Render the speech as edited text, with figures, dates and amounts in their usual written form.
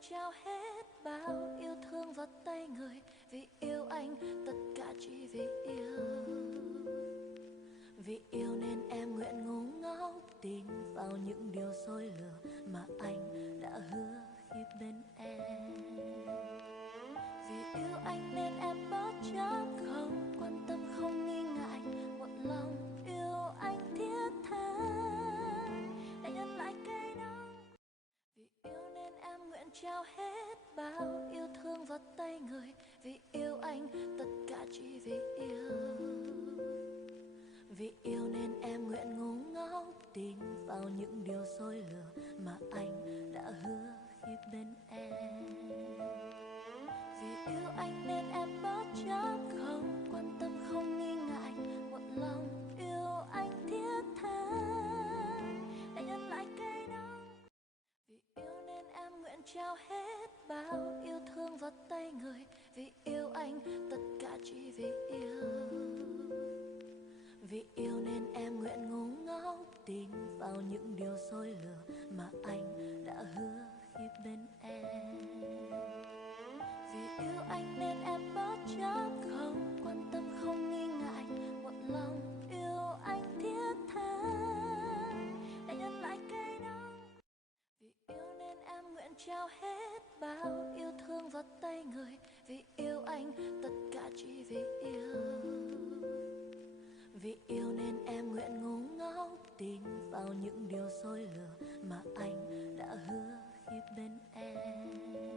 trao hết bao yêu thương vào tay người. Vì yêu anh tất cả chỉ vì yêu. Vì yêu nên em nguyện ngu ngốc tin vào những điều dối lừa mà anh đã hứa khi bên em. Vì yêu anh nên em bất chấp không quan tâm không nghi ngại, một lòng yêu anh thiết tha để nhận lại cây nắng. Vì yêu nên em nguyện trao hết bao yêu thương vào tay người. Vì yêu anh tất cả chỉ vì yêu. Vì yêu nên em nguyện ngu ngốc tin vào những điều dối lừa mà anh đã hứa khi bên em. Vì yêu anh nên em bất chấp không quan tâm không nghi ngại, một lòng yêu anh thiết tha để nhận lại cây nắng. Vì yêu nên em nguyện trao hết bao yêu thương vào tay người. Vì yêu anh tất cả chỉ vì yêu. Vì yêu nên em nguyện ngu ngốc tin vào những điều dối lừa mà anh đã hứa khi bên em. Vì yêu anh nên em bất chấp không quan tâm không nghi ngại, một lòng yêu anh thiết tha để nhận lại cây nắng. Vì yêu nên em nguyện trao hết bao yêu thương vào tay người. Vì yêu anh tất cả chỉ vì yêu. Vì yêu nên em nguyện ngu ngốc tin vào những điều dối lừa mà anh đã hứa khi bên em. Vì yêu nên em nguyện ngu ngốc tin vào những điều dối lừa mà anh đã hứa khi bên em. Vì yêu anh nên em bất chấp không quan tâm không nghi ngại, một lòng yêu anh thiết tha để nhận lại cây nắng. Vì yêu nên em nguyện trao hết bao yêu thương vào tay người. Vì yêu anh tất cả chỉ vì yêu. Vì yêu nên em nguyện ngu ngốc tin vào những điều dối lừa mà anh đã hứa khi bên em.